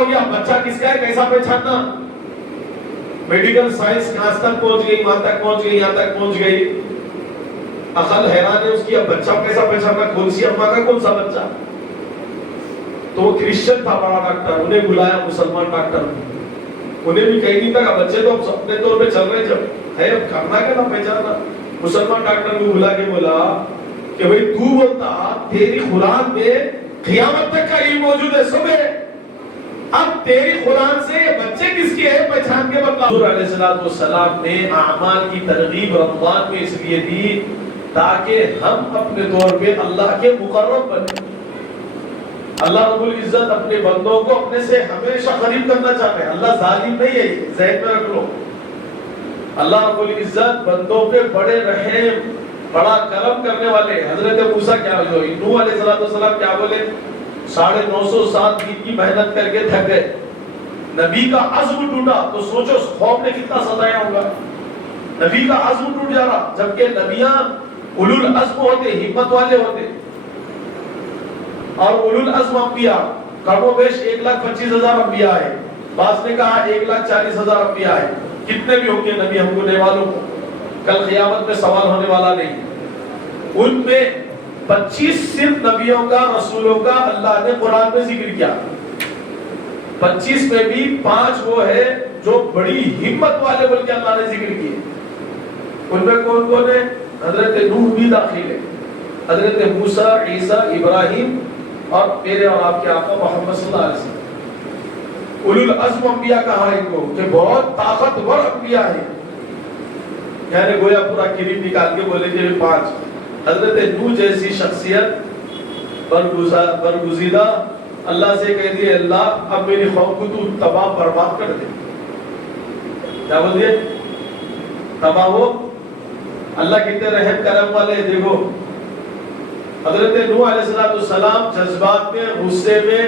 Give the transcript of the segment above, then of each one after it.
ہو گیا بچہ کس کا ہے کیسا پہچاننا. میڈیکل سائنس کہاں تک پہنچ گئی, وہاں تک پہنچ گئی, یہاں تک پہنچ گئی. عقل حیران ہے اس کی, اب بچہ کیسا پہچاننا, کون سی اماں کا کون سا بچہ. تو وہ کرسچن تھا بڑا ڈاکٹر, انہیں بلایا مسلمان ڈاکٹر, انہیں بھی کہیں نہیں تھا بچے تو اپنے طور پہ چل رہے جب ہے, اب کرنا کیا نہ پہچاننا. مسلمان ڈاکٹر کو بلا کے بولا کہ بھئی تو بولتا تیری قرآن میں قیامت تک کا علم موجود ہے سب ہے, اب تیری قرآن سے بچے کس کے ہیں پہچان کے بتلا. حضور علیہ السلام نے اعمال کی ترغیب رمضان میں اس لیے دی تاکہ ہم اپنے طور پہ اللہ کے مقرب بنے. اللہ رب العزت اپنے بندوں کو اپنے سے ہمیشہ قریب کرنا چاہتے ہیں. اللہ ظالم نہیں ہے, ذہن میں رکھ لو. اللہ رب العزت بندوں پہ بڑے رحم بڑا کرم کرنے والے. حضرت موسیٰ کیا جو نوح علیہ السلام کیا بولے, 950 سال دین کی محنت کر کے تھک گئے, نبی کا عزم ٹوٹا تو سوچو خوف نے کتنا سزایا ہوگا. نبی کا عزم ٹوٹ جا رہا, جبکہ نبیاں اولو العزم ہوتے, ہمت والے ہوتے. اور اولو العزم انبیاء کم و بیش 1,25,000 انبیاء ہیں. بعض نے کہا 1,40,000 انبیاء ہیں. کتنے بھی ہوں گے نبی ہم کو نہیں معلوم, کل قیامت میں سوال ہونے والا نہیں. ان میں 25 صرف نبیوں کا رسولوں کا اللہ نے قرآن میں ذکر کیا. 25 میں بھی 5 وہ ہے جو بڑی ہمت والے بول کے اللہ نے ذکر کیے. ان میں کون کون ہے؟ حضرت نوح بھی داخل ہے, حضرت موسیٰ, عیسیٰ, ابراہیم اور میرے اور آپ کے آقا محمد صلی اللہ علیہ وسلم. اولو العزم انبیاء کہا ان کو کہ بہت طاقتور انبیاء ہیں. یعنی گویا پورا کلیم نکال کے بولے کہ 5. حضرت نوح جیسی شخصیت برگزیدہ اللہ سے کہہ دیے اللہ اب میری قوم کو تو تباہ برباد کر دے. کیا بول دیے؟ تباہ ہو. اللہ کتنے رحم کرم والے ہیں. دیکھو حضرت نوح علیہ السلام جذبات میں, غصے میں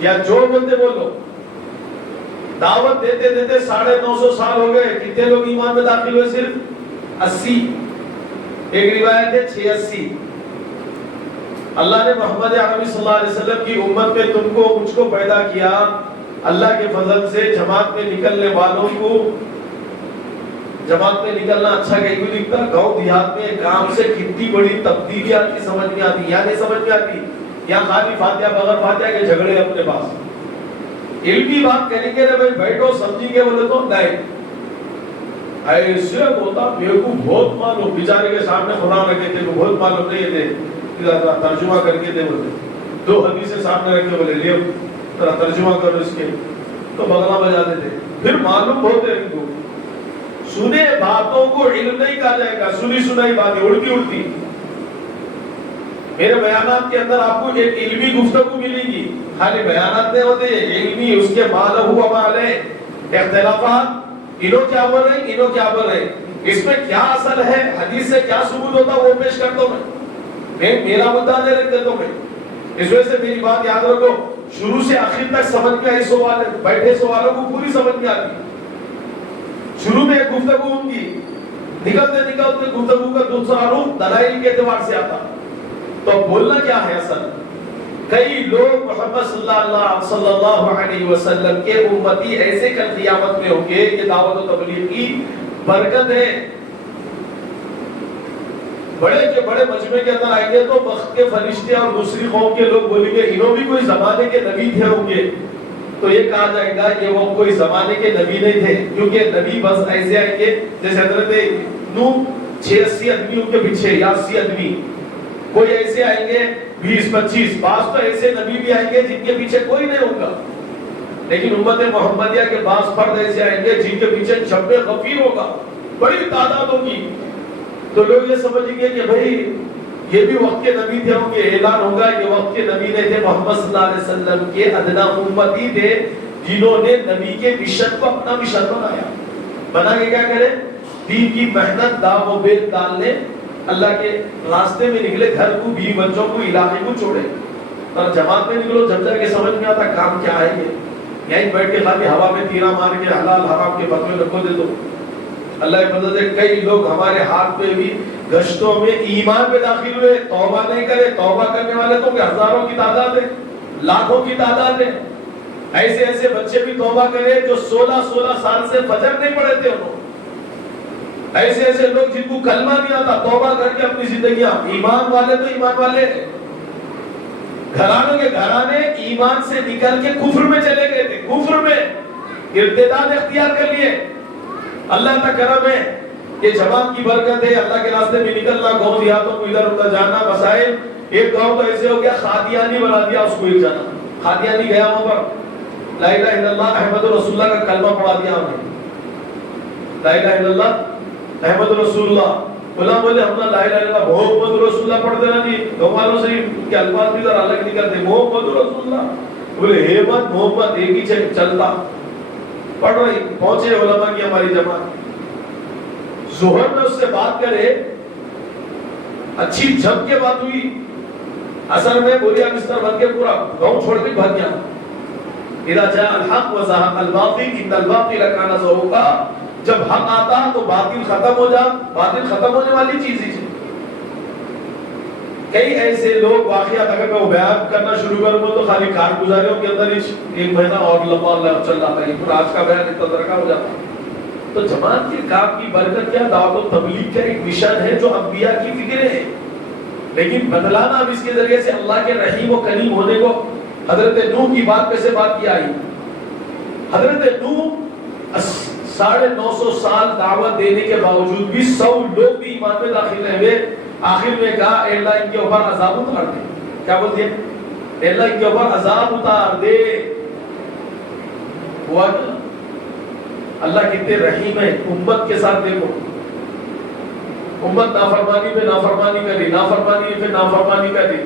یا جو بولتے بولو, دعوت دیتے دیتے 950 سال ہو گئے. کتنے لوگ ایمان میں داخل ہوئے؟ صرف 80. ایک روایت ہے 86. اللہ نے محمد عربی صلی اللہ علیہ وسلم کی امت میں تم کو مجھ کو پیدا کیا اللہ کے فضل سے. جماعت میں نکلنے والوں کو جماعت میں نکلنا اچھا کہیں کو دکھتا, گاؤں دیہات میں کام سے کتنی بڑی تبدیلیاں کی سمجھ میں آتی. یا نہیں سمجھ میں آتی, یا خالی فاتحہ بغیر فاتحہ کے جھگڑے اپنے پاس. علمی بات کریں گے نا بھائی بیٹھو سمجھیں گے بولے تو نہیں ایسے ہوتا. میرے کو بہت معلوم, بیچارے کے سامنے قرآن رکھے تھے کو بہت معلوم نہیں تھے, ترجمہ کر کے دے بولے, 2 حدیثیں سامنے رکھے بولے لیو ذرا ترجمہ کرو اس کے, تو بغلا بجاتے تھے. پھر معلوم ہوتے ان کو سنے باتوں کو علم نہیں کہا جائے گا, سنی سنائی باتیں اڑتی اڑتی. میرے بیانات کے اندر آپ کو ایک علمی گفتگو ملے گی, خالی بیانات نہیں ہوتے علمی, اس کے مال ہوا مالے اختلافات, انہوں کیا بول رہے ہیں, انہوں کیا بول رہے ہیں, اس میں کیا اصل ہے, حدیث سے کیا ثبوت ہوتا وہ پیش کرتا ہوں میں میرا مدعا نہیں رکھ دیتا ہوں میں. اس وجہ سے میری بات یاد رکھو, شروع سے آخر تک سمجھ میں آئی سوال, بیٹھے سوالوں کو پوری سمجھ میں آتی. شروع میں ایک گفتگو ان کی, نکلتے نکلتے گفتگو کا دوسرا روپ دلائل کے اعتبار سے آتا. تو بولنا کیا ہے اصل؟ کئی لوگ محمد صلی اللہ علیہ وسلم کے امتی ایسے کل قیامت میں ہوں گے کہ دعوت و تبلیغ کی برکت ہے. بڑے کے بڑے مجمع کے اندر آئیں گے تو وقت کے فرشتے اور دوسری قوم کے لوگ بولیں گے انہوں بھی کوئی زمانے کے نبی تھے ہوں گے. تو یہ کہا جائے گا کہ وہ کوئی زمانے کے نبی نہیں تھے, کیونکہ نبی بس ایسے آئیں گے جیسے حضرت نوح 86 آدمی ان کے پیچھے یا 80 آدمی, کوئی ایسے آئیں گے 20-25, بعض تو ایسے نبی بھی آئیں گے جن کے پیچھے کوئی نہیں ہوگا. لیکن امت محمدیہ کے بعض فرد ایسے آئیں گے جن کے پیچھے جب غفیر ہوگا, بڑی تعداد ہوگی. تو لوگ یہ سمجھیں گے کہ بھئی یہ بھی وقت کے نبی تھے ہوں گے, اعلان ہوگا یہ وقت کے نبی نہیں تھے, محمد صلی اللہ علیہ وسلم کے ادنا امتی تھے جنہوں نے نبی کے مشن کو اپنا مشن بنایا. بنا کے کیا کرے, دین کی محنت داغ و بیل ڈالنے, اللہ کے راستے میں نکلے, گھر کو, بیوی بچوں کو, علاقے کو چھوڑے. اور جماعت میں نکلو جب جا کے سمجھ میں آتا کام کیا ہے یہ, یہیں بیٹھ کے خالی ہوا میں تیرا مار کے حلال حرام کے بدلے رکھو دے دو. اللہ کی فضل سے کئی لوگ ہمارے ہاتھ پہ بھی گشتوں میں ایمان پہ داخل ہوئے, توبہ نہیں کرے. توبہ کرنے والے تو ہزاروں کی تعداد ہے, لاکھوں کی تعداد ہے. ایسے ایسے بچے بھی توبہ کرے جو 16 سال سے فجر نہیں پڑھے تھے انہوں. ایسے ایسے لوگ جن کو کلمہ نہیں آتا توبہ کر کے اپنی زندگیاں. ایمان والے تو ایمان والے, گھرانوں کے گھرانے ایمان سے نکل کے کفر میں چلے گئے تھے, کفر میں ارتداد اختیار کر لیے. اللہ کا کرم ہے, یہ جماعت کی برکت ہے, اللہ کے راستے میں نکلنا, گاؤں دیہاتوں کو ادھر ادھر جانا, مسائل. ایک گاؤں تو ایسے ہو گیا قادیانی بنا دیا اس کو, ایک جانا قادیانی گیا وہاں پر لا الہ الا اللہ احمد رسول اللہ کا کلمہ پڑھا دیا ہم نے, لا الہ الا اللہ احمد رسول اللہ. بولا بولے ہم نے لا الہ الا اللہ محمد رسول اللہ پڑھ دینا جی, گاؤں والوں سے کے الفاظ بھی ذرا الگ نکلتے, محمد رسول اللہ. بولے ہے مت محمد ایک ہی چلتا, پڑھ رہی. پہنچے علماء کی ہماری جماعت, ظہر میں اس سے بات کرے, اچھی جم کے بات ہوئی. اثر میں بولیا بستر بن کے پورا گاؤں چھوڑ کے بھاگ گیا. اذا جاء الحق وزهق الباطل ان الباطل كان زهوقا, جب حق آتا تو باطل ختم ہو جا, باطل ختم ہونے والی چیز ہی ہے. کئی ایسے لوگ واقعات اگر میں بیان کرنا شروع کروں تو خالی کارگزاریوں کے اندر ایک مہینہ اور لمبا چل جاتا ہے, پھر آج کا بیان اتنا درکا ہو جاتا ہے. تو جماعت کے کام کی برکت کیا, دعوت و تبلیغ کا ایک مشن ہے جو انبیاء کی فکریں ہیں, لیکن بدلانا اب اس کے ذریعے سے اللہ کے رحیم و کریم ہونے کو. حضرت نوح کی بات کیسے بات کی آئی, حضرت نوح 950 سال دعوت دینے کے باوجود بھی 100 لوگ بھی ایمان میں داخل نہیں ہوئے. آخر میں کہا اے اللہ ان کے اوپر عذاب اتار دے. کیا بولتے ہیں, اے اللہ ان کے اوپر عذاب اتار دے. ہوا کیا, اللہ کتنے رحیم ہے امت کے ساتھ. دیکھو امت نافرمانی پہ نافرمانی کری, نافرمانی پہ نافرمانی کری.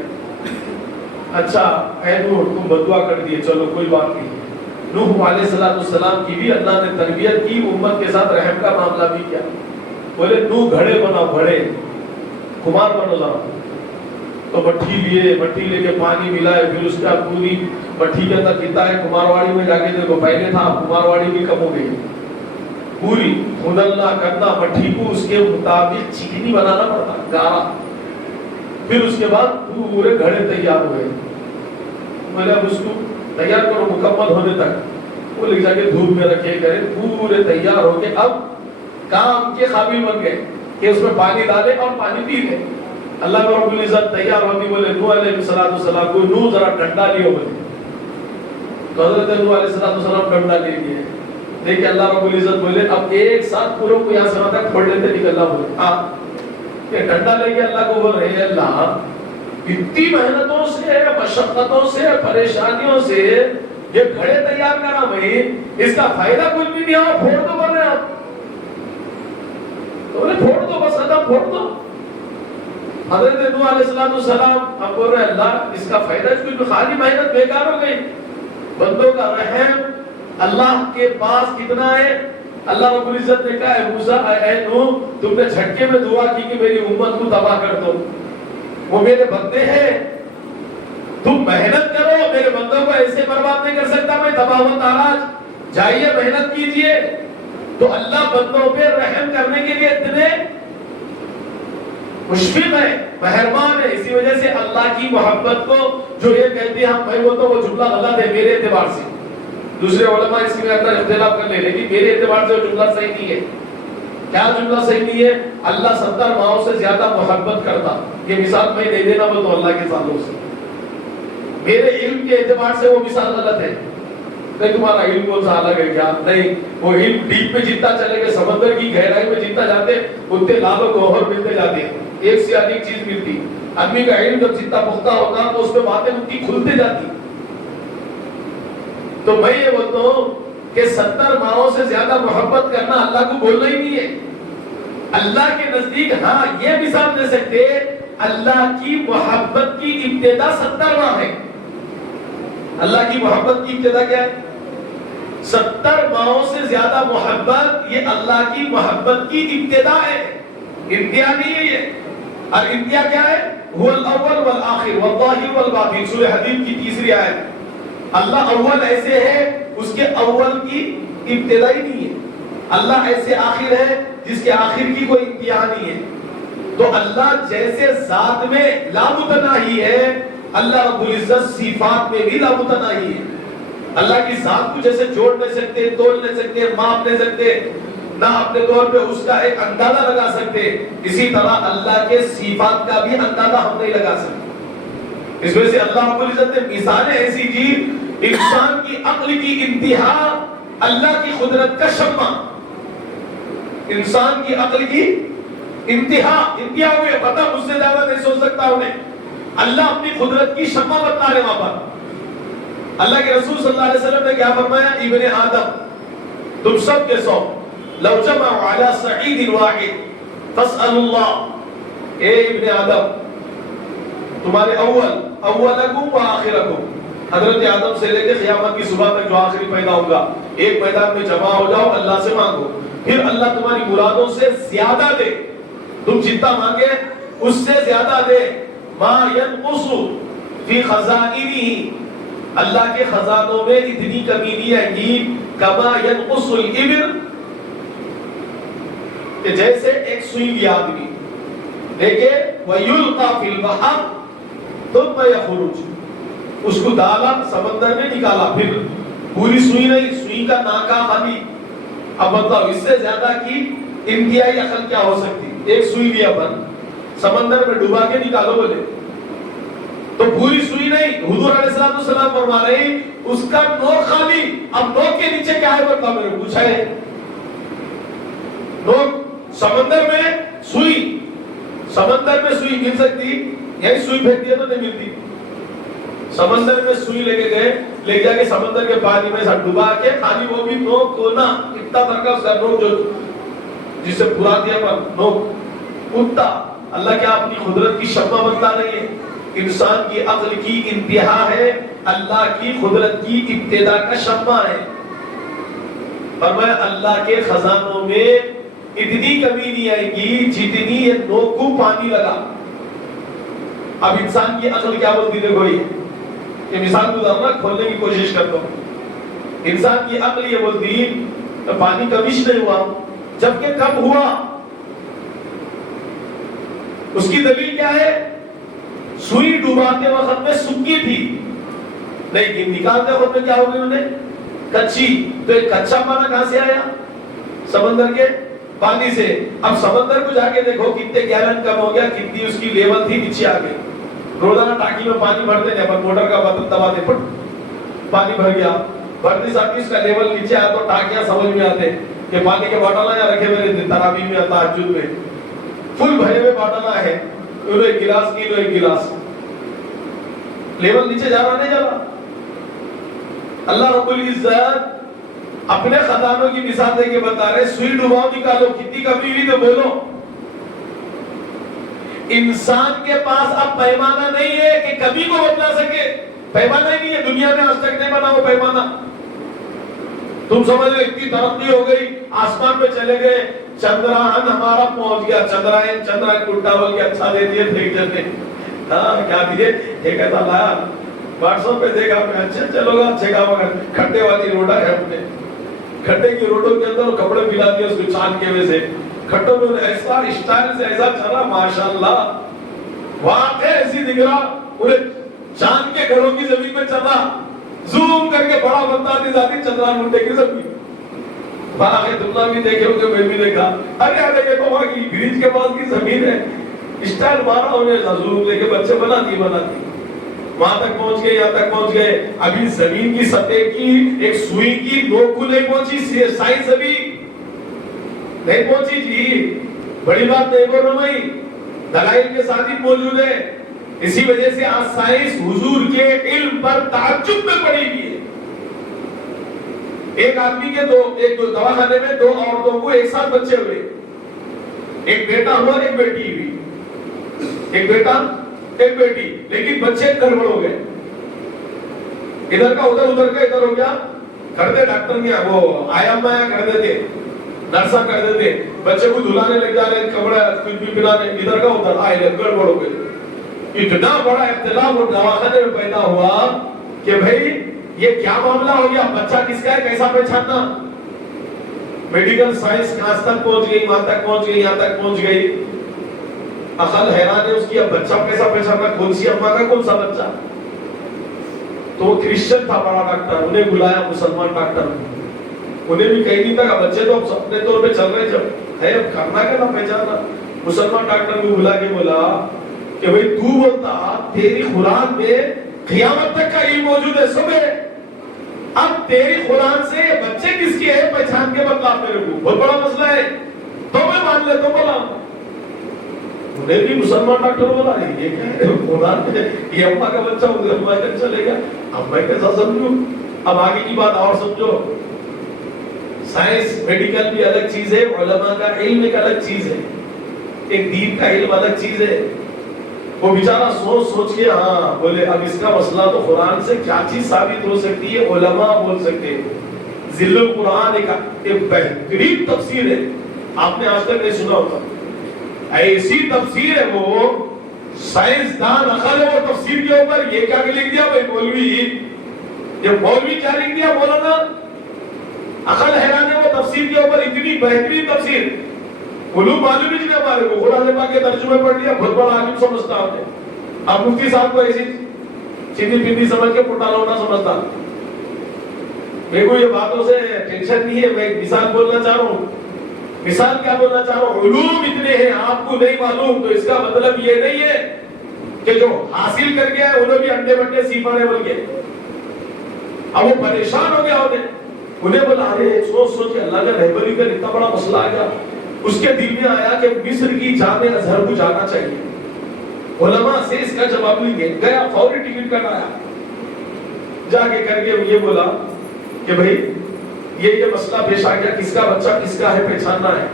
اچھا اے نوح تم بددعا کر دیے, چلو کوئی بات نہیں. نوح علیہ السلام کی بھی اللہ نے تربیت کی, امت کے ساتھ رحم کا معاملہ بھی کیا. بولے نوح گھڑے بناؤ, گھڑے کمار بنو ذرا. تو مٹھی لیے, مٹھی لے کے پانی ملائے, پھر اس کا پوری مٹھی کے اندر کتنا ہے کمارواڑی میں جا کے دیکھو, پہلے تھا کمارواڑی بھی کم ہو گئی, پوری کھودنا کرنا, مٹھی کو اس کے مطابق چکنی بنانا پڑتا, گارا. پھر اس کے بعد پورے گھڑے تیار ہوئے. میں نے اب اس کو تیار کرو مکمل ہونے تک, وہ لے جا کے دھوپ میں رکھے کرے, پورے تیار ہو کے اب کام کے قابل بن گئے کہ اس میں پانی ڈالے اور پانی پی لے. اللہ رب العزت تیار ہوتی. بولے نوح علیہ السلام کو, نوح ذرا ڈنڈا لیو. بولے تو حضرت نوح علیہ السلام ڈنڈا لے لیے. دیکھیں اللہ رب العزت بولے اب ایک ساتھ پوروں کو یہاں سے وہاں تک پھوڑ لیتے نکلنا. بولے ہاں کہ ڈنڈا لے کے اللہ کو بول رہے, اللہ اتنی محنتوں سے, مشقتوں سے, پریشانیوں سے یہ گھڑے تیار کرا بھائی, اس کا فائدہ کچھ بھی نہیں ہوا, پھوڑ دو بول رہے آپ. تو بولے پھوڑ دو, بس ختم, پھوڑ دو. حضرت نوح علیہ السلام اب بول رہے اللہ اس کا فائدہ کچھ, خالی محنت بیکار ہو گئی. بندوں کا رحم اللہ کے پاس کتنا ہے. اللہ رب العزت نے کہا اے موسیٰ اے نوح تم نے جھٹکے میں دعا کی کہ میری امت کو تباہ کر دو, وہ میرے بندے ہیں, تم محنت کرو, میرے بندوں کو ایسے برباد نہیں کر سکتا میں, تباہ و تاراج. جائیے محنت کیجئے. تو اللہ بندوں پہ رحم کرنے کے لیے اتنے مشفق ہے, مہربان ہے. اسی وجہ سے اللہ کی محبت کو جو یہ کہتے ہیں ہم بھائی وہ تو وہ جملہ غلط ہے میرے اعتبار سے. دوسرے علماء اس کے اندر اختلاف کر لیں, لیکن میرے اعتبار سے وہ جملہ صحیح نہیں ہے. کیا جملہ صحیح نہیں ہے؟ اللہ 70 ماؤں سے زیادہ محبت کرتا. یہ مثال میں دے دینا وہ تو اللہ کے ساتھوں سے. میرے علم کے اعتبار سے وہ مثال غلط ہے. نہیں تمہارا علم کون سا الگ ہے کیا؟ نہیں, وہ علم ڈیپ میں جتنا چلے گا, سمندر کی گہرائی میں جتنا جاتے اتنے لال و گوہر ملتے جاتے ہیں, ایک سے ایک چیز ملتی. آدمی کا علم جب جتنا پختہ ہوگا تو اس میں باتیں اتنی کھلتے جاتی. تو میں یہ بولتا ہوں کہ 70 ماؤں سے زیادہ محبت کرنا اللہ کو بولنا ہی نہیں ہے. اللہ کے نزدیک ہاں یہ مثال دے سکتے, اللہ کی محبت کی ابتدا 70 ماہ ہے. اللہ کی محبت کی ابتدا کیا ہے؟ 70 ماہوں سے زیادہ محبت, یہ اللہ کی محبت کی ابتدا ہے, انتہا نہیں ہے یہ. اور انتہا کیا ہے؟ هو الاول والآخر والظاہر والباطن. سورہ حدید کی تیسری آیت. اللہ اول ایسے ہے اس کے اول کی ابتدا ہی نہیں ہے, اللہ ایسے آخر ہے جس کے آخر کی کوئی انتہا نہیں ہے. تو اللہ جیسے ذات میں لا متناہی ہے, اللہ رب العزت صفات میں بھی لا متناہی ہے. اللہ کی ذات کو جیسے جوڑ نہیں سکتے، تول نہیں سکتے، ماپ نہیں سکتے، نہ اپنے طور پہ اس کا ایک اندازہ لگا سکتے، اسی طرح اللہ کے صفات کا بھی اندازہ ہم نہیں لگا سکتے۔ اس وجہ سے اللہ رب العزت نے مثالیں ایسی دی، انسان کی عقل کی انتہا اللہ کی قدرت کا شمع، انسان کی عقل کی انتہا ہوئے، پتہ مجھ سے زیادہ نہیں سوچ سکتا انہیں، اللہ اپنی قدرت کی شمع بتا رہے وہاں پر۔ اللہ کے رسول صلی اللہ علیہ وسلم نے کیا فرمایا؟ ابن آدم تم سب کے سو لو جمعوا علی صعید واحد فاسأل اللہ، اے ابن آدم تمہارے اولکم و آخرکم، حضرت آدم سے لے کے قیامت کی صبح تک جو آخری پیدا ہوگا، ایک میدان میں جمع ہو جاؤ، اللہ سے مانگو، پھر اللہ تمہاری مرادوں سے زیادہ دے، تم جتنا مانگے اس سے زیادہ دے۔ ما ينقص فی خزائنہ، اللہ کے خزانوں میں اتنی کمی نہیں آئے گی، کما ينقص الابر، کہ جیسے ایک سوئی لیا آدمی دیکھے، وَيُلْقَى فِي الْبَحْرِ ثُمَّ يَخْرُجُ، اس کو ڈالا سمندر میں نکالا، پھر پوری سوئی نہیں، سوئی کا ناکا خالی۔ اب مطلب اس سے زیادہ کی انتہائی عقل کیا ہو سکتی؟ ایک سوئی لیا بن سمندر میں ڈوبا کے نکالو بولے تو پوری سوئی نہیں، حضور علیہ السلام فرما رہے ہیں اس کا نوک خالی۔ اب نوک کے نیچے کیا ہے بتا، میں نے پوچھا ہے، نوک سمندر میں سوئی، سمندر میں سوئی مل سکتی؟ یہی سوئی پھینک دیا تو نہیں ملتی۔ سمندر میں سوئی لے کے گئے، لے جا کے سمندر کے پانی میں ڈبا کے، خالی وہ بھی نوک کو نا اتنا تھا اس کا نوک جو جسے پورا دیا پر نوک اتنا۔ اللہ کیا اپنی قدرت کی شمع بتا رہی ہے؟ انسان کی عقل کی انتہا ہے، اللہ کی قدرت کی ابتدا کا شمع ہے۔ فرمایا اللہ کے خزانوں میں اتنی کمی نہیں آئے گی جتنی یہ نوک کو پانی لگا۔ اب انسان کی عقل کیا بولتی؟ دیکھو یہ مثال گزارنا کھولنے کی کوشش کرتا ہوں۔ انسان کی عقل یہ بولتی پانی کبھی نہیں ہوا، جبکہ کب ہوا؟ اس کی دلیل کیا ہے؟ سوئی ڈوباتے وقت میں سکی تھی، لیکن نکالتے وقت میں کیا ہو گئی انہیں؟ کچی۔ تو ایک کچا پانا کہاں سے آیا؟ سمندر کے پانی سے۔ اب سمندر کو جا کے دیکھو کتنے گیلن کم ہو گیا، کتنی اس کی لیول تھی نیچے آ گئی۔ روزانہ ٹانکی میں پانی بھرتے ہیں، پر موٹر کا بٹن دباتے پٹ پانی بھر گیا، بھرتے ساتھ اس کا لیول نیچے آیا تو ٹانکیاں سمجھ میں آتے کہ پانی کے باٹل یہاں رکھے ہوئے تراویح میں، تہجد میں فل بھرے ہوئے باٹل ہے، ایک گلاس کی ایک گلاس، لیول نیچے جا رہا نہیں جا رہا۔ اللہ رب العزت اپنے خزانوں کی مثال دے کے بتا رہے، سوئی ڈباؤ نکالو، کتنی کمی ہوئی تو بولو۔ انسان کے پاس اب پیمانہ نہیں ہے کہ کبھی کو بتلا سکے، پیمانہ ہی نہیں ہے، دنیا میں آج تک نہیں بنا وہ پیمانہ۔ تم سمجھ رہے اتنی ترقی ہو گئی، آسمان پہ چلے گئے، چندران ہمارا پہنچ گیا، چندرائن الٹا بول کے اچھا دے دیے ٹریکٹر نے، ہاں کیا دیے؟ یہ کہتا لایا واٹس ایپ پہ دیکھا میں، اچھا چلو گا اچھے کام کر، کھڈے والی روڈا ہے اپنے، کھڈے کی روڈوں کے اندر کپڑے پھیلا دیے اس کو چاند کے وجہ سے، کھڈوں میں ایسا اسٹائل سے ایسا چلا ماشاءاللہ، واقع ایسی دکھ رہا پورے چاند کے گھروں کی زمین میں چلا، زوم کر کے بڑا بندہ دی ذاتی چندران منڈے کی زمین، باقی تمنا بھی دیکھے ہوگے، میں بھی دیکھا، ارے آگے یہ تو وہاں کی برج کے پاس کی زمین ہے، اسٹائل مارا انہیں زوم لے کے بچے بنا دی وہاں تک پہنچ گئے، یہاں تک پہنچ گئے۔ ابھی زمین کی سطح کی ایک سوئی کی نوک کو نہیں پہنچی، سائنس ابھی نہیں پہنچی جی، بڑی بات نہیں بول رہا میں، دلائل کے ساتھ ہی موجود ہے۔ اسی وجہ سے آج سائنس حضور کے علم پر تعجب میں پڑی ہوئی ہے۔ ایک آدمی کے ایک دواخانے میں دو عورتوں کو ایک ساتھ بچے ہوئے، ایک بیٹا ہوا ایک بیٹی ہوئی، ایک بیٹا ایک بیٹی، لیکن بچے گڑبڑ ہو گئے، ادھر کا ادھر، ادھر کا ادھر ہو گیا، کر دے ڈاکٹر نے وہ آیا مایا کر دیتے، نرسا کر دیتے، بچے کو دھلانے لگ جا رہے، کپڑا کچھ بھی پلانے، ادھر کا ادھر آئے گڑبڑ ہو گئے۔ اتنا بڑا اختلاف اور دواخانے میں پیدا ہوا کہ بھائی یہ کیا معاملہ ہو گیا، بچہ کس کا ہے کیسا پہچاننا؟ میڈیکل سائنس کہاں تک پہنچ گئی، وہاں تک پہنچ گئی، یہاں تک پہنچ گئی، عقل حیران ہے اس کی، اب بچہ کیسا پہچاننا، کون سی اماں کا کون سا بچہ؟ تو وہ کرسچن تھا بڑا ڈاکٹر، انہیں بلایا مسلمان ڈاکٹر، انہیں بھی کہیں نہیں تھا کہ بچے تو اپنے طور پہ چل رہے، جب ہے اب کرنا کیا نہ پہچانا. مسلمان ڈاکٹر کو بلا کے بولا کہ بھئی تو بولتا تیری قرآن میں قیامت تک کا علم موجود ہے سب ہے، اب تیری قرآن سے بچے کس کے ہیں پہچان کے بتلا میرے کو، بہت بڑا مسئلہ ہے تو میں مان لیتا ہوں. بولا انہیں بھی مسلمان ڈاکٹر بولا یہ کیا ہے قرآن میں یہ اماں کا بچہ ہو گیا، اماں کا چلے گا، اب میں کیسا سمجھوں. اب آگے کی بات اور سمجھو، سائنس میڈیکل بھی الگ چیز ہے، علماء کا علم ایک الگ چیز ہے، ایک دین کا علم الگ چیز ہے. وہ بیچارہ سوچ سوچ کے ہاں بولے اب اس کا مسئلہ تو قرآن سے کیا چیز ثابت ہو سکتی ہے، علماء بول سکتے ہیں. ذل القرآن ایک بہترین تفسیر ہے، آپ نے آج تک نہیں سنا ہوتا، ایسی تفسیر ہے وہ، سائنسدان عقل ہے وہ تفسیر کے اوپر. یہ کیا لکھ دیا بھائی مولوی، یہ مولوی کیا لکھ دیا مولانا، عقل حیران ہے وہ تفسیر کے اوپر، اتنی بہترین تفسیر. علوم معلوم ہی نہیں ہمارے کو، قرآن پاک کے ترجمے پڑھ لیا، بہت بڑا عالم سمجھتا ہوں. اب مفتی صاحب کو ایسی چینی پینی سمجھ کے پٹا لونا سمجھتا. میرے کو یہ باتوں سے ٹینشن نہیں ہے، میں ایک مثال بولنا چاہ رہا ہوں. مثال کیا بولنا چاہ رہا ہوں، علوم اتنے ہیں آپ کو نہیں معلوم، تو اس کا مطلب یہ نہیں ہے کہ جو حاصل کر گیا ہے انہیں بھی انڈے بنڈے سیپانے بول کے. اب وہ پریشان ہو گیا، انہیں بولا ارے سوچ سوچ کے اللہ کا رہبری کا اتنا بڑا مسئلہ آ گیا. اس کے دل میں آیا کہ مصر کی جامع ازہر کو جانا چاہیے، علماء سے اس کا جواب لیں گے. گیا فوری ٹکٹ کٹایا، جا کے کر کے یہ بولا کہ بھائی یہ مسئلہ پیش آ گیا، کس کا بچہ کس کا ہے پہچاننا ہے.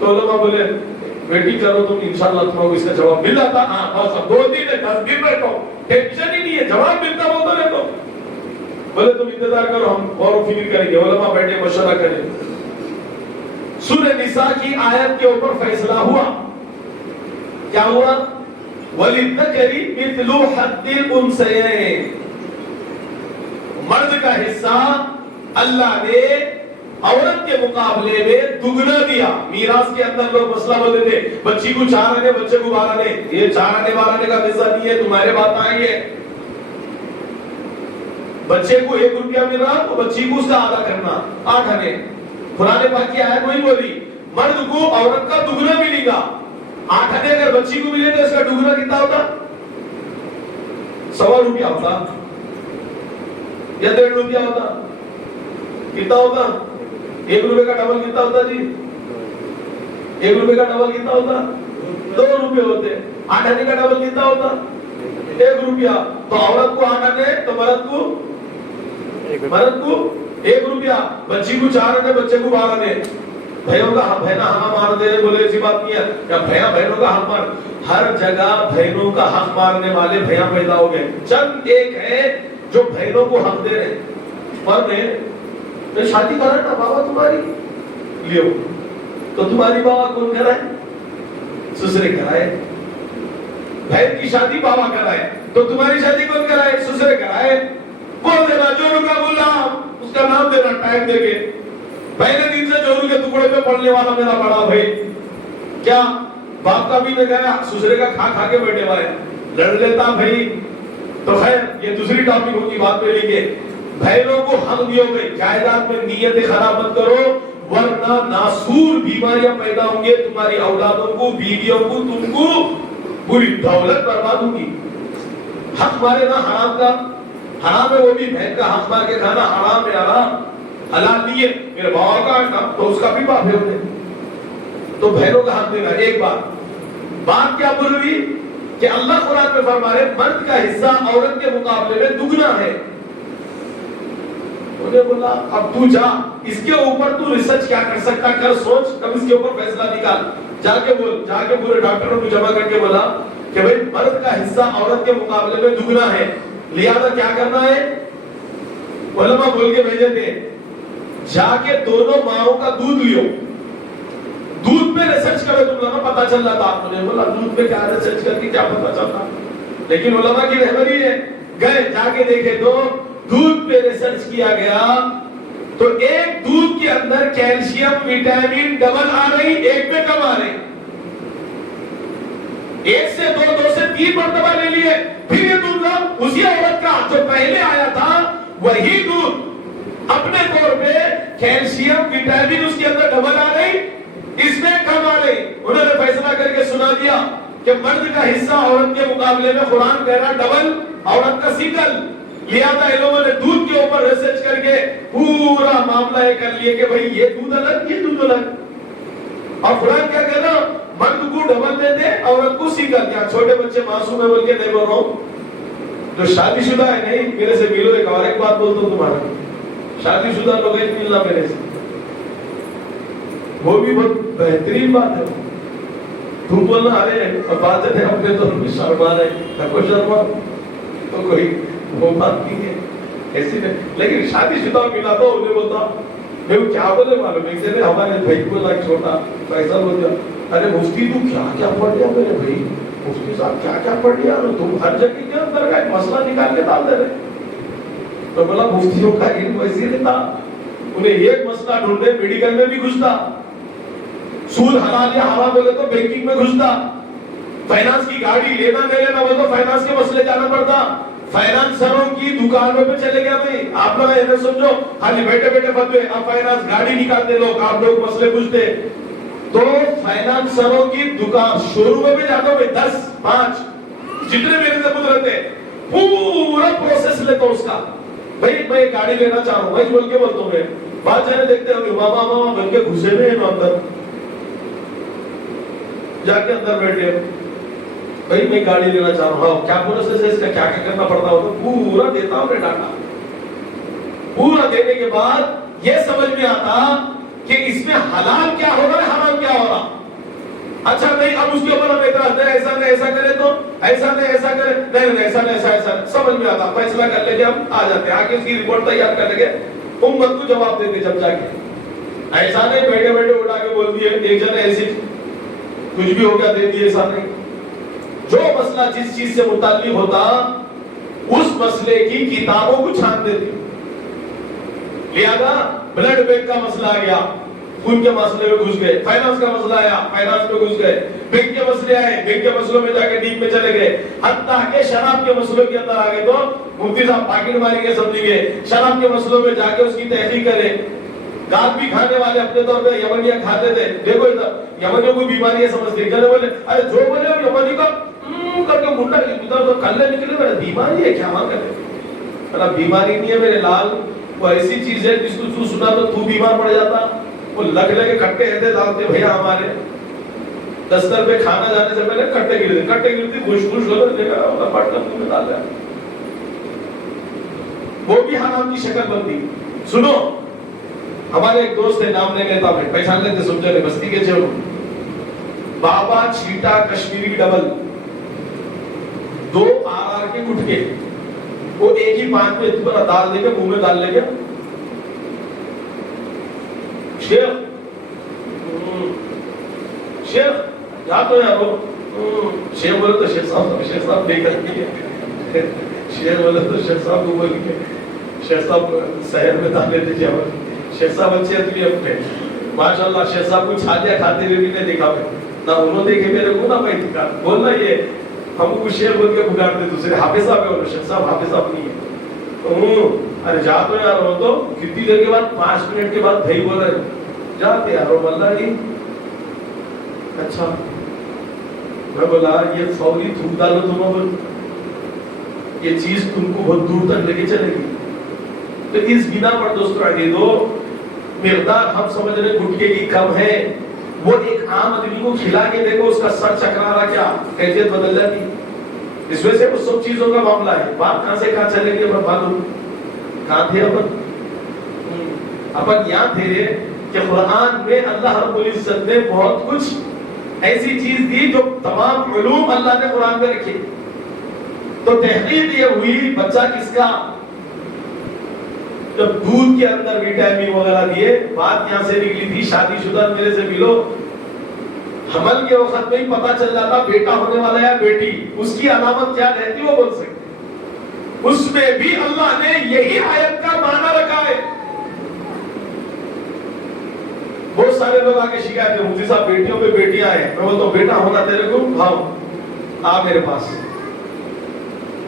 تو علماء بولے ویٹنگ کرو تم، انشاءاللہ تمہیں اس کا جواب مل جاتا. ہاں بس 2 دن 10 دن بیٹھو، ٹینشن ہی نہیں ہے، جواب ملتا بولتا رہے. تو بولے تم انتظار کرو، ہم غور و فکر کریں گے. علماء بیٹھے مشورہ کریں. سورہ نساء کی آیت کے اوپر فیصلہ ہوا. کیا ہوا؟ وَلِلذَّكَرِ مِثْلُ حَظِّ الْأُنثَيَيْنِ، مرد کا حصہ اللہ نے عورت کے مقابلے میں دگنا دیا. میراث کے اندر لوگ مسئلہ بولتے تھے بچی کو 4 آنے بچے کو 12 آنے، یہ 4 آنے 12 آنے کا حصہ نہیں ہے، تمہارے بات آئیں گے. بچے کو 1 روپیہ مل رہا تو بچی کو اس کا آدھا کرنا 8 آنے. قرآن پاک کی آیت وہی بولی مرد کو عورت کا دگنا ملے گا. 8 آنے اگر بچی کو ملے تو اس کا دگنا کتنا ہوتا؟ 1.25 روپیہ ہوتا یا 1.5 روپیہ ہوتا؟ کتنا ہوتا؟ 1 روپے کا ڈبل کتنا ہوتا جی؟ 1 روپے کا ڈبل کتنا ہوتا؟ 2 روپے ہوتے. 8 آنے کا ڈبل کتنا ہوتا؟ 1 روپیہ. تو عورت کو 8 آنے تو مرد کو 1 روپیہ. بچی کو 4 آنے بچے کو 12 آنے. بھائیوں کا بہنا ہم مار دے رہے بولے ایسی بات نہیں ہے کیا؟ بھیا بہنوں کا حق مار، ہر جگہ بہنوں کا حق مارنے والے بھیا پیدا ہو گئے. چند ایک ہے جو بہنوں کو حق دے رہے. اور میں شادی کرا نا بابا تمہاری لیو تو تمہاری بابا کون کرائے؟ سسرے کرائے. بہن کی شادی بابا کرائے تو تمہاری شادی کون کرائے؟ سسرے کرائے. بول دینا جورو کا بولا اس کا نام دینا ٹائم دے کے. پہلے دن سے جورو کے ٹکڑے پہ پڑھنے والا میرا بڑا بھائی کیا باپ کا بھی میں کہہ رہا سسرے کا کھا کھا کے بیٹھے والے لڑ لیتا بھائی. تو خیر یہ دوسری ٹاپک ہوگی بات میں لیں گے. بہنوں کو حق دیو گے، جائیداد میں نیتیں خراب مت کرو ورنہ ناسور بیماریاں پیدا ہوں گے تمہاری اولادوں کو، بیویوں کو، تم کو پوری دولت برباد ہوگی. حق مارے نہ حرام کا، حرام ہے وہ بھی بہن کا حق مار کے کھانا حرام ہے، حرام حلال نہیں ہے. میرے باوا کا ہے تو اس کا بھی باپ ہے. تو بہنوں کا حق دینا. ایک بات کیا بول رہی کہ اللہ قرآن میں فرما رہے مرد کا حصہ عورت کے مقابلے میں دگنا ہے. انہیں بولا اب تو جا اس کے اوپر تو ریسرچ کیا کر سکتا کر سوچ، اب اس کے اوپر فیصلہ نکال. جا کے پورے ڈاکٹروں کو جمع کر کے بولا کہ بھئی مرد کا حصہ عورت کے مقابلے میں دگنا ہے، لہذا کیا کرنا ہے؟ علماء بول کے بھیجے تھے جا کے دونوں ماؤں کا دودھ لیو، دودھ پہ ریسرچ کرو. تم لوگوں کو پتا چل رہا تھا. آپ نے بولا دودھ پہ کیا ریسرچ کر کے کیا پتا چلتا؟ لیکن علماء کی رہبری ہے. گئے جا کے دیکھے تو دودھ پہ ریسرچ کیا گیا تو ایک دودھ کے اندر کیلشیم وٹامن ڈبل آ رہی، ایک میں کم آ رہی. ایک سے دو، دو سے تین مرتبہ لے لیے، پھر یہ دودھ اسی عورت کا جو پہلے آیا تھا وہی دودھ اپنے طور پہ کیلشیم وٹامن اس کے اندر ڈبل آ رہی، اس میں کم آ رہی. انہوں نے فیصلہ کر کے سنا دیا کہ مرد کا حصہ عورت کے مقابلے میں قرآن کہہ رہا ڈبل، عورت کا سنگل. لہذا ان لوگوں نے دودھ کے اوپر ریسرچ کر کے پورا معاملہ یہ کر لیا کہ بھئی یہ دودھ الگ، یہ دودھ الگ. اور قرآن کیا کہہ رہا، مرد کو ڈبل دے دے، عورت کو سنگل. کیا چھوٹے بچے معصوم ہے بول کے نہیں بول رہا ہوں، جو شادی شدہ ہے نہیں میرے سے ملو. ایک اور ایک بات بولتا ہوں تمہارا، شادی شدہ لوگ ایک ملنا میرے سے، وہ بھی بہت بہترین بات ہے. تم بولنا ارے بات ہے اپنے تو شرما رہے، کوئی شرما تو کوئی وہ بات نہیں ہے ایسی نہیں. لیکن شادی شدہ ملا تو انہیں بولتا میں کیا بولے معلوم ہے، اسے ہمارے بھائی کو لائک چھوٹا پیسہ بول دیا، ارے مفتی تو کیا کیا پڑھ لیا میرے بھائی، مفتی صاحب کیا کیا پڑھ لیا، تم ہر جگہ کے اندر کا ایک مسئلہ نکال کے ڈال دے رہے. تو بولا مفتیوں کا علم ویسے نہیں تھا، انہیں ایک مسئلہ ڈھونڈے میڈیکل میں بھی گھستا، سود حلال یا حرام بولے تو بینکنگ میں گھستا، فائنانس کی گاڑی لینا نہیں لینا بولے تو فائنانس کے مسئلے جانا پڑتا، فائنانسروں کی دکانوں پہ چلے گیا. بھائی آپ لوگ ایسے سمجھو خالی بیٹھے بیٹھے فتوے، اب فائنانس گاڑی نکالتے لوگ، آپ لوگ مسئلے پوچھتے. تو فائنانسروں کی دکان شروع میں بھی جاتا ہوں 10 5 جتنے میرے سے پوچھ رہتے پورا پروسیس لیتا ہوں اس کا. بھائی میں گاڑی لینا چاہ رہا ہوں، بھائی بول کے بولتا ہوں، میں بات جانے دیکھتے ہوں ماما ماما بن کے گھسے میں اندر جا کے اندر بیٹھے، بھائی میں گاڑی لینا چاہ رہا ہوں، کیا پروسیس ہے اس کا، کیا کیا کرنا پڑتا ہو، تو پورا دیتا ہوں میں ڈاٹا. پورا دینے کے بعد یہ سمجھ میں آتا کہ اس میں حلال کیا ہو رہا ہے، حرام کیا ہو رہا. اچھا نہیں، اب اس کے اوپر ہم اعتراض ہے، ایسا نہیں ایسا کرے تو ایسا نہیں ایسا کرے، نہیں ایسا نہیں ایسا ایسا، سمجھ میں آتا، فیصلہ کر لے کے ہم آ جاتے ہیں، آگے اس کی رپورٹ تیار کر لے کے امت کو جواب دیتے. جب جا کے ایسا نہیں بیٹھے بیٹھے اٹھا کے بول دیے ایک جن ایسی کچھ بھی ہو گیا دے دیے، ایسا نہیں. جو مسئلہ جس چیز سے متعلق ہوتا اس مسئلے کی کتابوں کو چھان دیتی. لہذا بلڈ بینک کا مسئلہ آ گیا، خون کے مسئلے میں گھس گئے. فائنانس کا مسئلہ آیا، فائنانس میں گھس گئے. بینک کے مسئلے آئے، بینک کے مسئلوں میں جا کے ڈیپ میں چلے گئے. حتیٰ کہ شراب کے مسئلوں کے اندر آ گئے تو مفتی صاحب پاکٹ ماری کے سمجھ گئے. شراب کے مسئلوں میں جا کے اس کی تحقیق کرے. گال بھی کھانے والے اپنے طور پہ یمنیاں کھاتے تھے، دیکھو ادھر یمنیوں کو بیماری ہے سمجھتے، کہنے بولے ارے جو بولے یمنی کا کر کے منڈا ادھر تو کلے نکلے، میرے بیماری ہے کیا مان کرے، بیماری نہیں ہے میرے لال، وہ ایسی چیز ہے جس کو تو سنا تو تو بیمار پڑ جاتا. وہ لگ لگے کٹے ایسے ڈالتے بھیا ہمارے دستر پہ کھانا جانے سے پہلے کٹے گرتے خوش خوش ہو رہے پٹ کر منہ میں ڈال دیا، وہ بھی حرام کی شکل بنتی. سنو ہمارے ایک دوست ہے، نام نہیں لیتا میں، پہچان لیتے سمجھا لے، بستی کے چھوڑو، بابا چھیٹا کشمیری ڈبل 2 آر کے گٹکے، وہ ایک ہی پان میں اتنا ڈال دے کے منہ میں ڈال لے کے شیخ جا تو یار شیخ بولے تو شیخ صاحب نہیں کرتی ہے، شیخ بولے تو شیخ صاحب کو بول کے شیخ صاحب شہر میں ڈال لیتے جاؤ. شیخ صاحب اچھے آدمی اپنے ماشاءاللہ، شیخ صاحب کو چھالیاں کھاتے ہوئے بھی نہیں دیکھا میں، نہ انہوں دیکھے میرے کو نہ میں دکھا. بولنا یہ ہم کو شیخ بول کے پکارتے دوسرے، حافظ صاحب ہے، شیخ صاحب حافظ صاحب نہیں ہے. ارے جا تو یار، ہو تو کتنی دیر کے بعد 5 منٹ کے بعد بھائی بول رہے جاتے یار اللہ جی. اچھا میں بولا یہ فوری تھوک ڈالو تم، یہ چیز تم کو بہت دور تک لے کے چلے گی. تو اس بنا پر دوستو عزیزو مقدار ہم سمجھ رہے گٹکے کی کم ہے، وہ ایک عام آدمی کو کھلا کے دیکھو اس کا سر چکرا رہا کیا کیفیت بدل جاتی. اس وجہ سے وہ سب چیزوں کا معاملہ ہے. بات کہاں سے کہاں چلے گی اپن معلوم کہاں تھے اپن یہاں تھے کہ قرآن میں اللہ رب العزت نے بہت کچھ ایسی چیز دی جو تمام علوم اللہ نے قرآن میں رکھے. تو تحقیق یہ ہوئی بچہ کس کا، جب دودھ کے اندر وٹامن وغیرہ دیے، بات یہاں سے نکلی تھی شادی شدہ میرے سے ملو، حمل کے وقت میں ہی پتا چل جاتا بیٹا ہونے والا یا بیٹی، اس کی علامت کیا رہتی وہ بول سکتے. اس میں بھی اللہ نے یہی آیت کا معنی رکھا ہے. بہت سارے لوگ آگے شکایت ہے مفتی صاحب بیٹیوں پہ بیٹیاں ہیں، میں بولتا ہوں بیٹا ہونا تیرے کو بھاؤ، آ میرے پاس،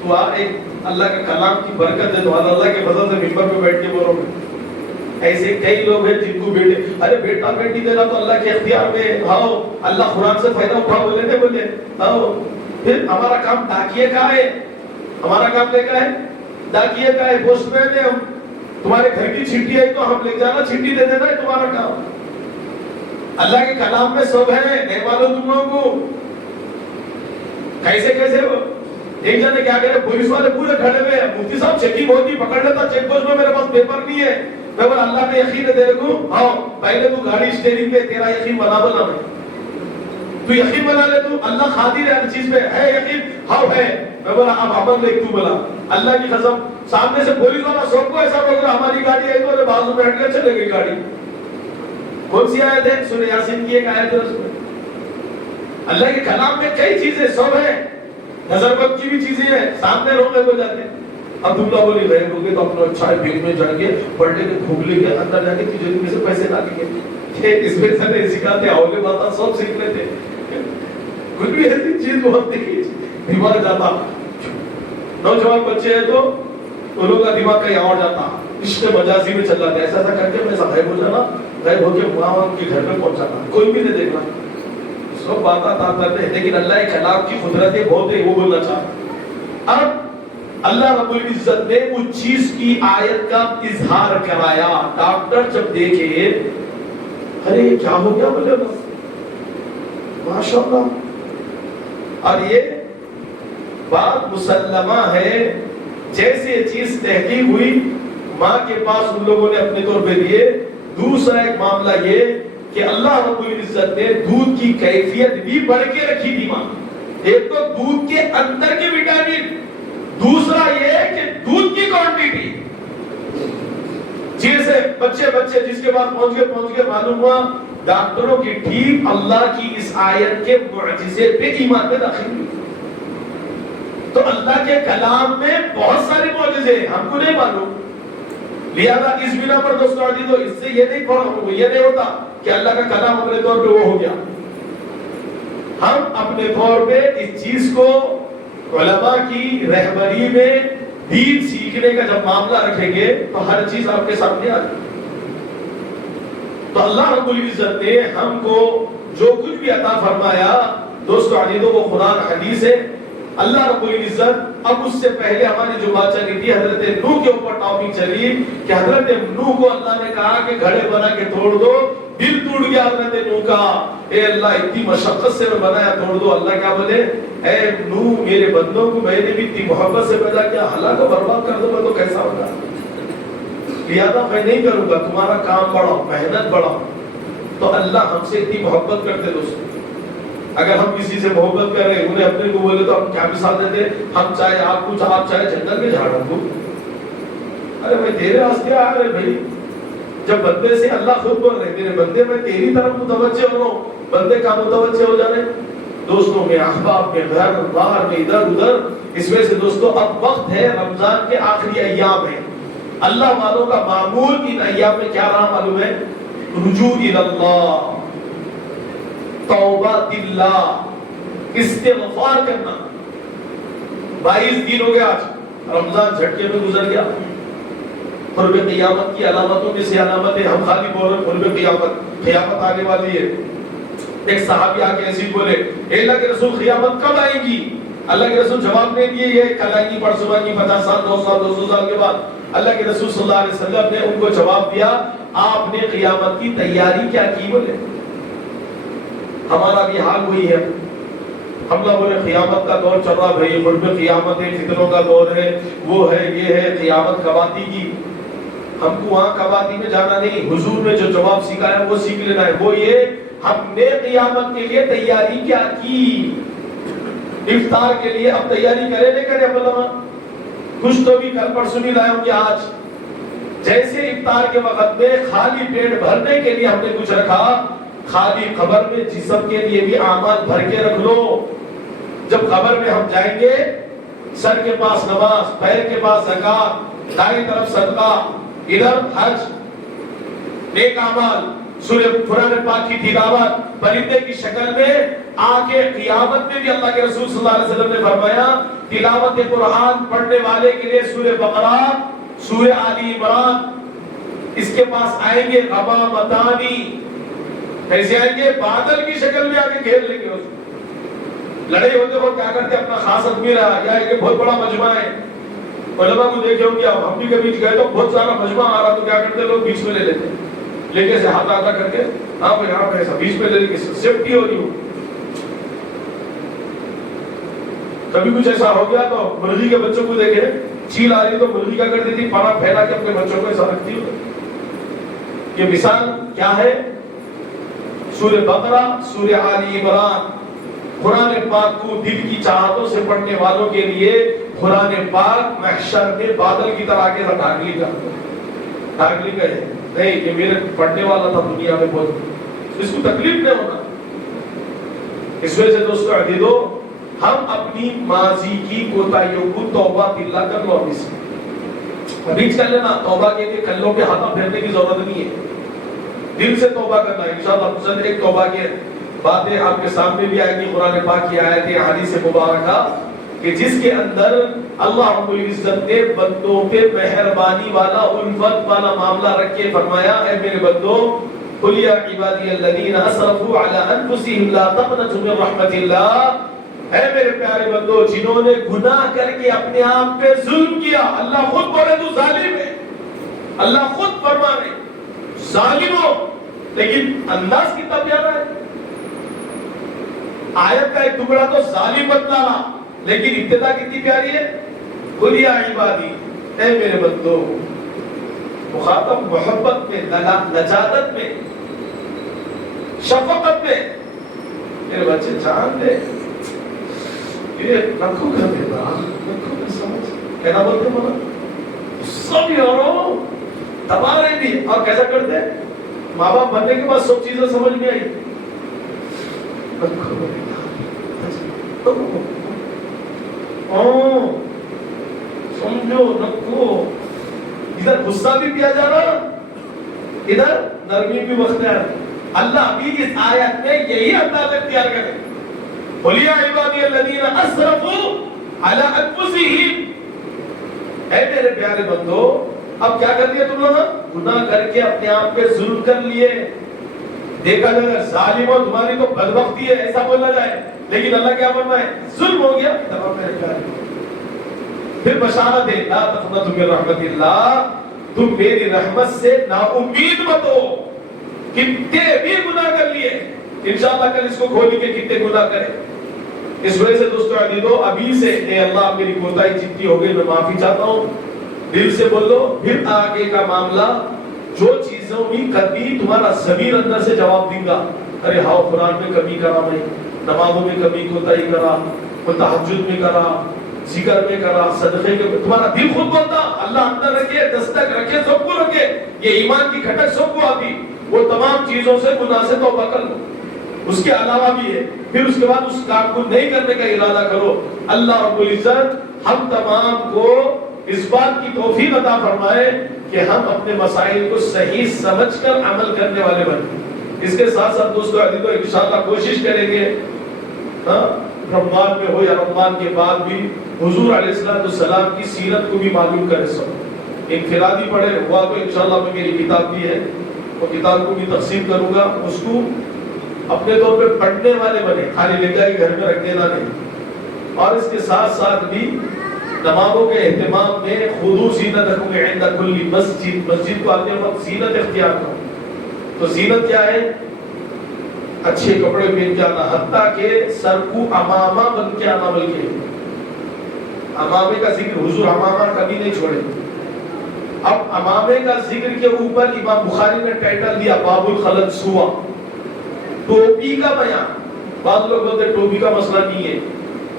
تو آ، ایک اللہ کے کلام کی برکت ہے تو اللہ کے فضل سے ممبر پہ بیٹھ کے بولو گے۔ ایسے کئی لوگ ہیں جن کو بیٹے، ارے بیٹا بیٹی دینا تو اللہ کے اختیار میں، آؤ اللہ قرآن سے فائدہ اٹھا بولے تھے بولے، آؤ پھر ہمارا کام ڈاکیے کا ہے، ہمارا کام لے کا ہے ڈاکیے کا ہے، پوسٹ مین ہے ہم، تمہارے گھر کی چھٹی آئی تو ہم لے جانا، چھٹی دے دینا ہے تمہارا کام۔ اللہ کے کلام میں سب ہے، نہیں معلوم تم لوگوں کو کیسے کیسے ایک جنے کیا کرے، پولیس والے پورے کھڑے ہوئے، مفتی صاحب چیکنگ ہوتی پکڑ لیتا چیک پوسٹ میں، میرے پاس پیپر نہیں ہے، میں بولا اللہ نے یقین ہے تیرے کو، ہاں پہلے تو گاڑی اسٹیئرنگ پہ تیرا یقین بنا بنا میں، تو یقین بنا لے، تو اللہ قادر ہے ہر چیز پہ، ہے یقین، ہاں ہے، میں بولا اب عمل لے، تو بولا اللہ کی قسم، سامنے سے پولیس والا سب کو ایسا بول رہا ہماری گاڑی آئی تو بازو میں ہٹ کر چلے گئی گاڑی۔ کون سی آیت ہے؟ سورہ یاسین کی ایک آیت ہے، اس میں اللہ کے کلام میں کئی چیزیں سب ہیں، نظر بد کی بھی چیزیں ہیں، سامنے لوگ ہو جاتے ہیں۔ عبداللہ بولی غیب ہو گئے تو اپنا اچھا بھیڑ میں چڑھ کے پلٹے کے کھوگلے کے اندر جا کے تجھے میں سے پیسے ڈالیں گے، اس میں سے نہیں سکھاتے، اولے باتاں سب سیکھ لیتے، کچھ بھی ایسی چیز بہت دیکھی دماغ جاتا، نوجوان بچے ہیں تو ان لوگوں کا دماغ کہیں اور جاتا، عشق مجازی میں چل جاتے، ایسا ایسا کر کے میں ایسا غائب ہو جانا، غائب ہو کے وہاں ان کے گھر میں پہنچ جانا، کوئی بھی نہیں دیکھنا، سب باتاں کرتے ہیں، لیکن اللہ کے کلام کی قدرتیں بہت ہے، وہ بولنا چاہتا۔ اب اللہ رب العزت نے اس چیز کی آیت کا اظہار کرایا، ڈاکٹر جب دیکھے ارے کیا ہو گیا، بولے ماشاءاللہ، اور یہ بات مسلمہ ہے، جیسے یہ چیز تحقیق ہوئی ماں کے پاس ان لوگوں نے اپنے طور پہ دیے۔ دوسرا ایک معاملہ یہ کہ اللہ رب العزت نے دودھ کی کیفیت بھی بڑھ کے رکھی تھی ماں، ایک تو دودھ کے اندر کے وٹامن، دوسرا یہ کہ دودھ کی کوانٹٹی، جیسے بچے جس کے بعد پہنچ گئے معلوم ہوا ڈاکٹروں کی ٹیم اللہ کی اس آیت کے معجزے پہ ایمان میں داخل ہوئی۔ تو اللہ کے کلام میں بہت سارے معجزے ہیں، ہم کو نہیں معلوم، لہذا اس بنا پر دوستو عزیزو اس سے یہ نہیں ہوتا کہ اللہ کا کلام اپنے طور پہ وہ ہو گیا۔ ہم اپنے طور پہ اس چیز کو علماء کی رہبری میں دین سیکھنے کا جب معاملہ رکھیں گے تو ہر چیز آپ کے سامنے آ جائے۔ تو اللہ رب العزت نے ہم کو جو کچھ بھی عطا فرمایا دوستو عزیزو وہ قرآن حدیث ہے۔ اللہ رب العزت اب اس سے پہلے ہماری جو بات چلی تھی حضرت نوح کے اوپر ٹاپک چلی کہ حضرت نوح کو اللہ نے کہا کہ گھڑے بنا کے توڑ دو، دل ٹوٹ گیا حضرت نوح کا، اے اللہ اتنی مشقت سے میں بنایا توڑ دو۔ اللہ کیا بولے، اے نوح میرے بندوں کو میں نے بھی اتنی محبت سے پیدا کیا، ہلاک و برباد کر دو میں تو کیسا ہوگا، لہذا میں نہیں کروں گا، تمہارا کام بڑھاؤ، محنت بڑھاؤ۔ تو اللہ ہم سے اتنی محبت کرتے دوستوں، اگر ہم کسی سے محبت کر رہے انہیں اپنے کو بولے تو ہم کیا مثال دیتے، ہم چاہے آپ چاہے جنگل میں جھاڑوں کو، ارے میں تیرے راستے آ رہے بھائی، جب بندے سے اللہ خود بول رہے میرے بندے میں تیری طرف متوجہ ہو رہا ہوں، بندے کا متوجہ ہو جانے دوستوں میں احباب میں گھر باہر میں ادھر ادھر۔ اس میں سے دوستوں اب وقت ہے، رمضان کے آخری ایام ہے، اللہ والوں کا معمول ان ایام میں کیا رہا معلوم ہے، رجوع اللہ، توبہ اللہ، استغفار کرنا۔ 22 دن ہو گیا آج، رمضان جھٹکے میں گزر گیا۔ قرب قیامت کی علامتوں میں سے علامت ہے، ہم خالی بول رہے قرب قیامت آنے والی ہے۔ ایک صحابی آ کے ایسی بولے، اے اللہ کے رسول قیامت کب آئے گی؟ اللہ کے رسول جواب نہیں دیے، یہ کل آئے گی، پرسوں آئے گی، 50 سال 200 سال کے بعد۔ اللہ کے رسول صلی اللہ علیہ وسلم نے ان کو جواب دیا، آپ نے قیامت کی تیاری کیا کی؟ بولے ہمارا بھی حال وہی ہے، ہم لوگوں نے قیامت کا دور چل رہا بھائی، قرب قیامت ہے، فتنوں کا دور ہے، وہ ہے یہ ہے، قیامت کب آتی کی؟ ہم کو وہاں کب آتی میں جانا نہیں، حضور نے جو جواب سکھایا وہ سیکھ لینا ہے، وہ یہ ہم نے قیامت کے لیے تیاری کیا کی؟ افطار کے لیے اب تیاری کرے نہیں کرے اپنا کچھ تو بھی کل پرسوں نہیں لائے ہوں گے آج، جیسے افطار کے وقت میں خالی پیٹ بھرنے کے لیے ہم نے کچھ رکھا، خالی قبر میں جسم کے لیے بھی اعمال بھر کے رکھ لو۔ جب قبر میں ہم جائیں گے، سر کے پاس نماز، پیر کے پاس زکات، دائیں طرف صدقہ، ادھر حج، نیک اعمال، سورہ قرآن پاک کی تلاوت پرندے کی شکل میں آگے قیامت میں بھی اللہ کے رسول صلی اللہ علیہ وسلم نے فرمایا تلاوت قرآن پڑھنے والے کے لیے سورہ بقرہ سورہ آل عمران اس کے پاس آئیں گے غمامتانی، کیسے آئیں گے؟ بادل کی شکل میں آگے گھیر لیں گے اس کو۔ لڑائی ہوتے ہو کیا کرتے ہیں؟ اپنا خاص آدمی رہا یا ایک بہت بڑا مجمع ہے، علماء کو دیکھے ہوں گے، اب ہم بھی کبھی گئے تو بہت سارا مجمع آ رہا تو کیا کرتے لوگ بیچ میں لے لیتے ہیں، لے کے ہاتھ آتا کر کے ہاں بھائی ہاں ایسا بیچ میں لے کے سیفٹی ہو رہی ہو۔ کبھی کچھ ایسا ہو گیا تو مرغی کے بچوں کو دیکھے چیل آ رہی تو مرغی کیا کرتی تھی؟ پانا پھیلا کے اپنے بچوں کو ایسا رکھتی ہو۔ یہ مثال کیا ہے؟ سورہ بقرہ سورہ آل عمران قرآن پاک کو دل کی چاہتوں سے پڑھنے والوں کے لیے قرآن پاک محشر میں بادل کی طرح کے ڈھانگلی کا ہے نہیں یہ میرے پڑھنے والا تھا دنیا میں بہت، اس کو تکلیف نہیں ہونا۔ اس وجہ سے دوستو عزیزو ہم اپنی ماضی کی کوتاہیوں کو توبہ باللہ کر لو، ابھی کر لینا، توبہ کے لیے کلوں پہ ہاتھ پھیرنے کی ضرورت نہیں ہے، دل سے توبہ کرنا ہے انشاءاللہ۔ مسلم ایک توبہ کے باتیں آپ کے سامنے بھی آئے گی، قرآن پاک کی آیت ہے، حدیث مبارکہ کہ جس کے اندر اللہ رب العزت نے بندوں پہ مہربانی والا الفت والا معاملہ رکھ کے فرمایا اے میرے بندو قل یا عبادی الذین اسرفوا علی انفسهم لا تقنطوا من رحمت اللہ، اے میرے پیارے بندو جنہوں نے گناہ کر کے اپنے آپ پہ ظلم کیا، اللہ خود بولے تو ظالم ہے، اللہ خود فرمانے ظالم ہو، لیکن انداز کتنا پیارا ہے، آیت کا ایک ٹکڑا تو ظالم بتلانا لیکن ابتدا کتنی پیاری ہے، قل یا عبادی اے میرے بندو، مخاطب محبت میں، نجادت میں، شفقت میں، میرے بچے جان دے یہ رکھو کر دینا، رکھو کر سمجھ کہنا بولتے مولا سب یارو دبا رہے بھی اور کیسا کرتے ماں باپ بننے کے بعد سب چیزیں سمجھ میں آئی، رکھو سمجھو رکھو، ادھر غصہ بھی پیا جا رہا ادھر نرمی بھی مختار، اللہ ابھی اس آیت میں یہی انداز اختیار کرے، قل یا عبادی الذین اسرفوا علی انفسہم، اے میرے پیارے بندو اب کیا کر دیا تم لوگ؟ گناہ کر کے اپنے آپ پہ ظلم کر لیے، دیکھا جائے ظالم ہو تمہاری تو بدبختی ہے ایسا بولا جائے، لیکن اللہ کیا فرمائے ظلم ہو گیا، پھر بشارت ہے لا تقنطوا من رحمت اللہ، تم میری رحمت سے نا امید مت ہو، کتنے بھی گناہ کر لیے انشاءاللہ کل اس کو کھولیں گے کتنے گناہ کرے۔ اس وجہ سے دوستو عزیزو ابھی سے اے اللہ میری کوتاہی جتنی ہو گئی میں معافی چاہتا ہوں، دل سے بول لو، پھر آگے کا معاملہ جو چیزوں بھی کبھی تمہارا ضمیر اندر سے جواب دیں گا، ارے ہاؤ قرآن میں کمی کرا میں، نمازوں میں کمی کوتاہی کرا، تہجد میں کرا، ذکر میں کرا، صدقے کے، تمہارا دل خود بولتا، اللہ اندر رکھے، دستک رکھے، سب کو رکھے، یہ ایمان کی کھٹک سب کو آتی، وہ تمام چیزوں سے گناہ سے توبہ کر لو، اس کے علاوہ بھی ہے، پھر اس کے بعد اس کام کو نہیں کرنے کا ارادہ کرو۔ اللہ رب العزت ہم تمام کو اس بات کی توفیق عطا فرمائے کہ ہم اپنے مسائل کو صحیح سمجھ کر عمل کرنے والے بنیں۔ اس کے ساتھ ساتھ دوستو عزیزو انشاءاللہ کوشش کریں گے رمضان میں ہو یا رمضان کے بعد بھی حضور علیہ السلام کی سیرت کو بھی معلوم کرے، سب انفرادی پڑھے ہوا تو انشاءاللہ میں میری کتاب بھی ہے، وہ کتاب کو بھی تقسیم کروں گا، اس کو اپنے طور پہ پڑھنے والے بنے، خالی لے جائے گھر میں رکھ دینا نہیں۔ اور اس کے ساتھ ساتھ بھی نمازوں کے اہتمام میں خذوا زینتکم عند کل مسجد، مسجد کو آتے وقت زینت اختیار کرو، تو زینت کیا ہے؟ اچھے کپڑے پہن کے آنا، حتیٰ کہ سر کو امامہ بن کے آنا، بلکہ امامے کا ذکر حضور امامہ کبھی نہیں چھوڑے۔ اب امامے کا ذکر کے اوپر امام بخاری نے ٹائٹل دیا باب الخلط سوا، ٹوپی کا بیان۔ بعض لوگ بولتے ٹوپی کا مسئلہ نہیں ہے،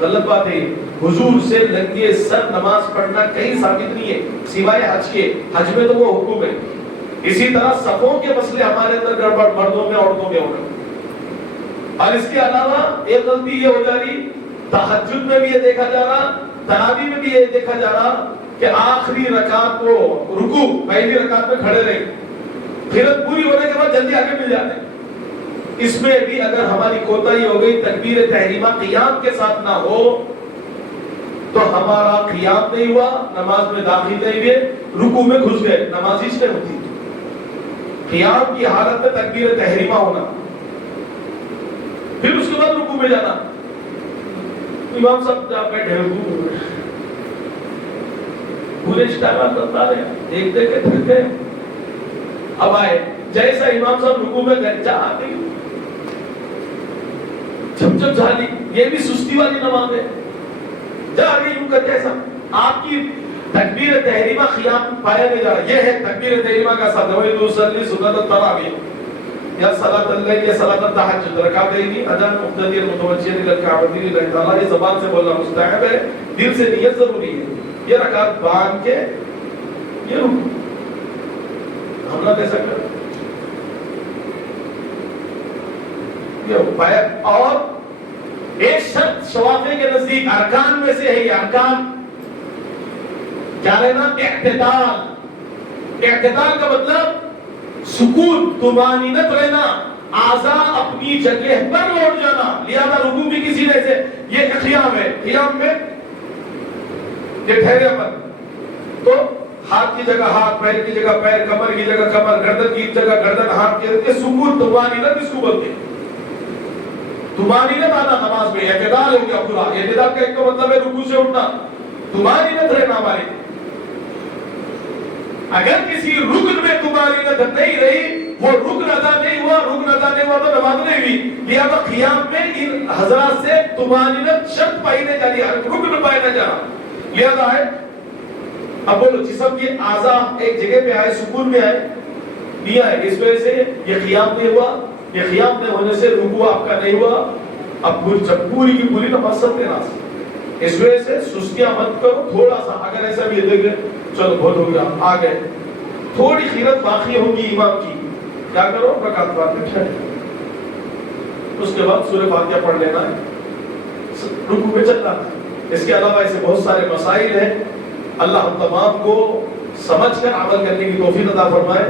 غلط بات ہے، حضور سے ننگے سر نماز پڑھنا کہیں ثابت نہیں ہے سوائے حج کے، حج میں تو وہ حکم ہے۔ اسی طرح صفوں کے مسئلے ہمارے اندر گڑبڑ مردوں میں عورتوں میں ہوگا۔ اور اس کے علاوہ ایک غلطی یہ ہو جا رہی، تہجد میں بھی یہ دیکھا جا رہا، تراویح میں بھی یہ دیکھا جا رہا کہ آخری رکعت کو رکوع پہلی رکعت میں کھڑے رہے، پھر پوری ہونے کے بعد جلدی آگے مل جاتے ہیں. اس میں بھی اگر ہماری کوتاہی ہو گئی، تکبیر تحریمہ قیام کے ساتھ نہ ہو تو ہمارا قیام نہیں ہوا، نماز میں داخل نہیں ہوئے، رکوع میں گھس گئے، نماز اس نہیں ہوتی. قیام کی حالت میں تکبیر تحریمہ ہونا، پھر اس کے بعد رکوع میں جانا. امام صاحب جا بیٹھے پورے اسٹائل بتا رہے ہیں، دیکھ دیکھ کے تھک گئے. اب آئے، جیسا امام صاحب رکوع میں گئے، جا آگئی جب جب جھالی، یہ بھی سستی والی نماز ہے. جا آگئی یوں کرتے ایسا. آپ کی تکبیر تحریمہ قیام پایا نہیں جا رہا. یہ ہے تکبیر تحریمہ کا ساتھ نویت اصلی سنت التراویح یا صلاۃ اللیل یا صلاۃ التہجد رکعتین اذان مقتدی متوجہ للکعبۃ للہ تعالی. یہ زبان سے بولنا مستحب ہے، دل سے نیت ضروری ہے. یہ رکعت باندھ کے یہ رکوع ہم نہ کیسا کر یہ پایا. اور ایک شرط شوافی کے نزدیک ارکان میں سے ہے، یہ ارکان کیا رہنا؟ اعتدال. اعتدال کا مطلب سکون، طمانینت رہنا، اعضاء اپنی جگہ پر لوٹ جانا. لہذا رکوع بھی کسی نے سے یہ قیام ہے. قیام میں یہ ٹھہرے پر تو ہاتھ کی جگہ ہاتھ، پیر کی جگہ پیر، کمر کی جگہ کمر، گردن کی جگہ گردن، ہاتھ کے سکون، طمانینت اس کو بولتے ہیں. طمانینت آنا نماز میں، اعتدال ہو گیا پورا. اعتدال کا ایک تو مطلب ہے رکوع سے اٹھنا، طمانینت رہنا ہماری. اگر کسی رکن میں طمانینت نہیں رہی، وہ رکن ادا نہیں ہوا، رکن ادا نہیں ہوا تو نماز نہیں ہوئی. لہذا قیام میں ان حضرات سے طمانینت شرط پائی نہیں جا رہی، رکن پایا نہیں جا رہا. لہذا ہے اب بولو جسم کے اعضاء ایک جگہ پہ آئے، سکون میں آئے نہیں آئے، اس وجہ سے یہ قیام نہیں ہوا. یہ قیام نہیں ہونے سے رکوع آپ کا نہیں ہوا. اب پوری کی پوری نماز سب کے ناس. اس وجہ سے سستیاں مت کرو. تھوڑا سا اگر ایسا بھی دیکھ لیں چلو بہت ہو گیا آ گئے، تھوڑی خیرت باقی ہوگی امام کی، کیا کرو رکعت بعد میں ٹھہر، اس کے بعد سورہ فاتحہ پڑھ لینا ہے، رکوع میں چلنا ہے. اس کے علاوہ ایسے بہت سارے مسائل ہیں. اللہ ہم تمام کو سمجھ کر عمل کرنے کی توفیق عطا فرمائے.